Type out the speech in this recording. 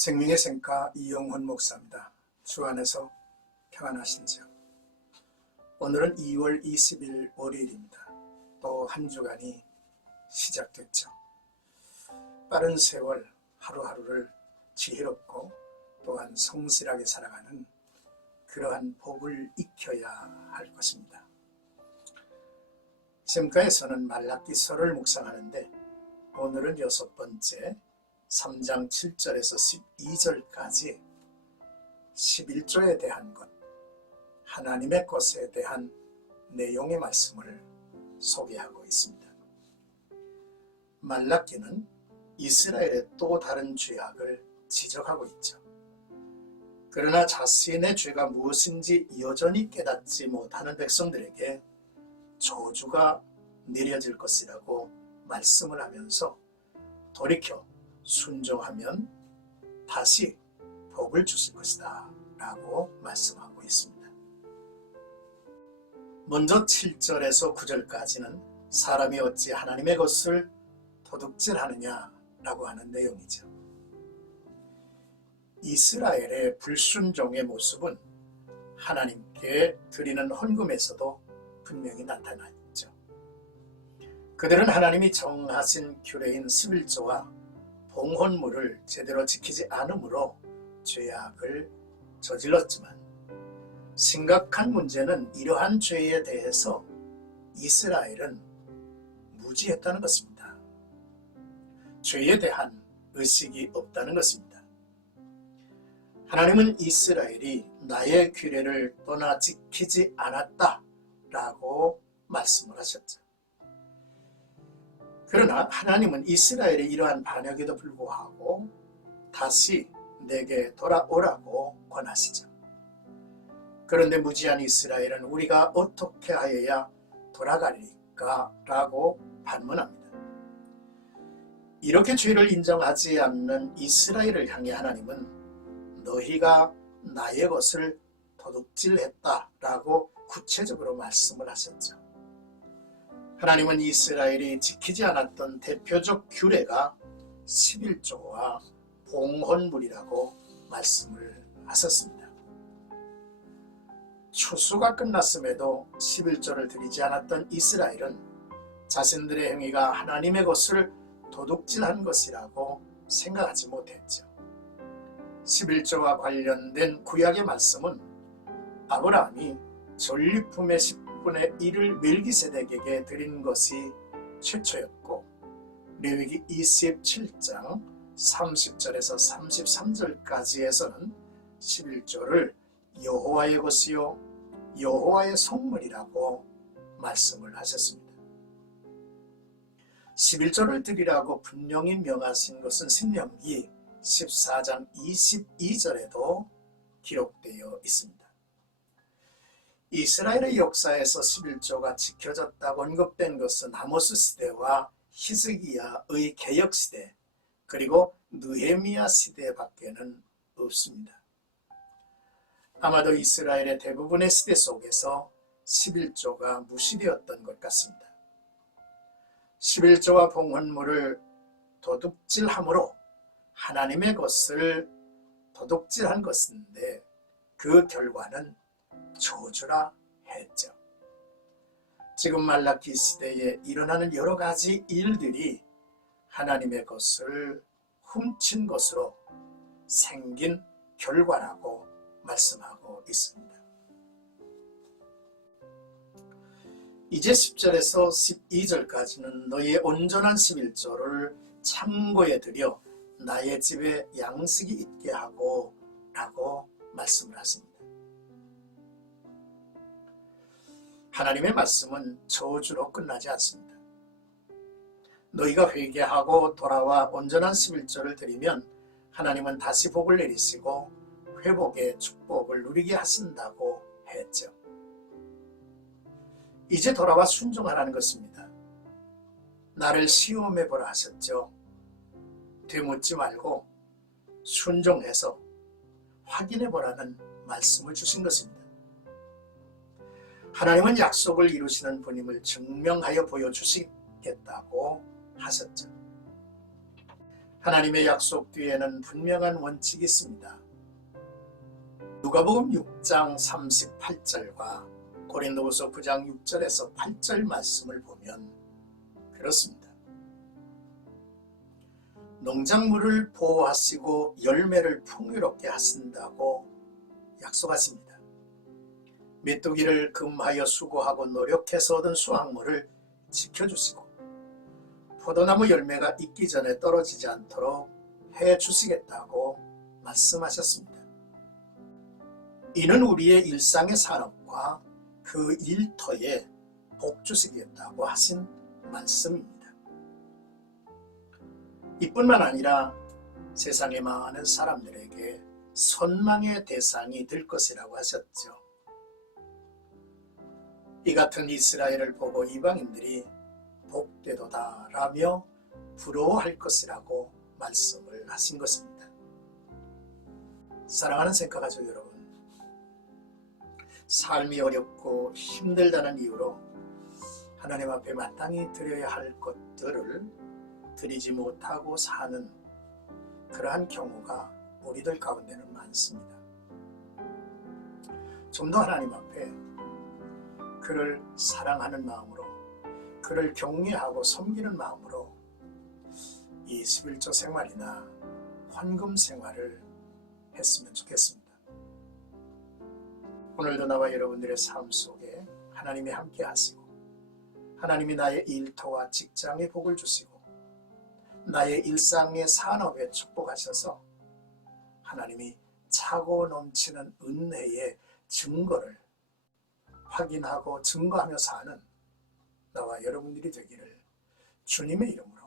생명의 생가 이영훈 목사입니다. 주 안에서 평안하신지요. 오늘은 2월 20일 월요일입니다. 또 한 주간이 시작됐죠. 빠른 세월 하루하루를 지혜롭고 또한 성실하게 살아가는 그러한 복을 익혀야 할 것입니다. 샘가에서는 말라기서를 묵상하는데 오늘은 6번째 3장 7절에서 12절까지 11조에 대한 것, 하나님의 것에 대한 내용의 말씀을 소개하고 있습니다. 말라기는 이스라엘의 또 다른 죄악을 지적하고 있죠. 그러나 자신의 죄가 무엇인지 여전히 깨닫지 못하는 백성들에게 저주가 내려질 것이라고 말씀을 하면서 돌이켜 순종하면 다시 복을 주실 것이다 라고 말씀하고 있습니다. 먼저 7절에서 9절까지는 사람이 어찌 하나님의 것을 도둑질하느냐 라고 하는 내용이죠. 이스라엘의 불순종의 모습은 하나님께 드리는 헌금에서도 분명히 나타났죠. 그들은 하나님이 정하신 규례인 11조와 봉헌물을 제대로 지키지 않으므로 죄악을 저질렀지만 심각한 문제는 이러한 죄에 대해서 이스라엘은 무지했다는 것입니다. 죄에 대한 의식이 없다는 것입니다. 하나님은 이스라엘이 나의 규례를 떠나 지키지 않았다라고 말씀을 하셨죠. 그러나 하나님은 이스라엘의 이러한 반역에도 불구하고 다시 내게 돌아오라고 권하시죠. 그런데 무지한 이스라엘은 우리가 어떻게 하여야 돌아가리까? 라고 반문합니다. 이렇게 죄를 인정하지 않는 이스라엘을 향해 하나님은 너희가 나의 것을 도둑질했다라고 구체적으로 말씀을 하셨죠. 하나님은 이스라엘이 지키지 않았던 대표적 규례가 11조와 봉헌물이라고 말씀을 하셨습니다. 추수가 끝났음에도 11조를 드리지 않았던 이스라엘은 자신들의 행위가 하나님의 것을 도둑질한 것이라고 생각하지 못했죠. 11조와 관련된 구약의 말씀은 아브라함이 전리품의 10분의 1을 멜기세덱에게 드린 것이 최초였고, 레위기 27장 30절에서 33절까지에서는 11조를 여호와의 것이요 여호와의 성물이라고 말씀을 하셨습니다. 11조를 드리라고 분명히 명하신 것은 신명기 14장 22절에도 기록되어 있습니다. 이스라엘의 역사에서 11조가 지켜졌다고 언급된 것은 아모스 시대와 히스기야의 개혁 시대, 그리고 느헤미야 시대밖에는 없습니다. 아마도 이스라엘의 대부분의 시대 속에서 11조가 무시되었던 것 같습니다. 11조와 봉헌물을 도둑질함으로 하나님의 것을 도둑질한 것인데 그 결과는 저주라 했죠. 지금 말라기 시대에 일어나는 여러 가지 일들이 하나님의 것을 훔친 것으로 생긴 결과라고 말씀하고 있습니다. 이제 10절에서 12절까지는 너희의 온전한 11조를 창고에 들여 나의 집에 양식이 있게 하고 라고 말씀을 하십니다. 하나님의 말씀은 저주로 끝나지 않습니다. 너희가 회개하고 돌아와 온전한 11조를 드리면 하나님은 다시 복을 내리시고 회복의 축복을 누리게 하신다고 했죠. 이제 돌아와 순종하라는 것입니다. 나를 시험해 보라 하셨죠. 되묻지 말고 순종해서 확인해 보라는 말씀을 주신 것입니다. 하나님은 약속을 이루시는 분임을 증명하여 보여주시겠다고 하셨죠. 하나님의 약속 뒤에는 분명한 원칙이 있습니다. 누가복음 6장 38절과 고린도후서 9장 6절에서 8절 말씀을 보면 그렇습니다. 농작물을 보호하시고 열매를 풍요롭게 하신다고 약속하십니다. 메뚜기를 금하여 수고하고 노력해서 얻은 수확물을 지켜주시고 포도나무 열매가 익기 전에 떨어지지 않도록 해주시겠다고 말씀하셨습니다. 이는 우리의 일상의 산업과 그 일터에 복 주시겠다고 하신 말씀입니다. 이뿐만 아니라 세상의 많은 사람들에게 선망의 대상이 될 것이라고 하셨죠. 이 같은 이스라엘을 보고 이방인들이 복되도다 라며 부러워할 것이라고 말씀을 하신 것입니다. 사랑하는 생각가족 여러분, 삶이 어렵고 힘들다는 이유로 하나님 앞에 마땅히 드려야 할 것들을 드리지 못하고 사는 그러한 경우가 우리들 가운데는 많습니다. 좀 더 하나님 앞에 그를 사랑하는 마음으로, 그를 경외하고 섬기는 마음으로 이 11조 생활이나 헌금 생활을 했으면 좋겠습니다. 오늘도 나와 여러분들의 삶 속에 하나님이 함께 하시고, 하나님이 나의 일터와 직장에 복을 주시고, 나의 일상의 산업에 축복하셔서 하나님이 차고 넘치는 은혜의 증거를 확인하고 증거하며 사는 나와 여러분들이 되기를 주님의 이름으로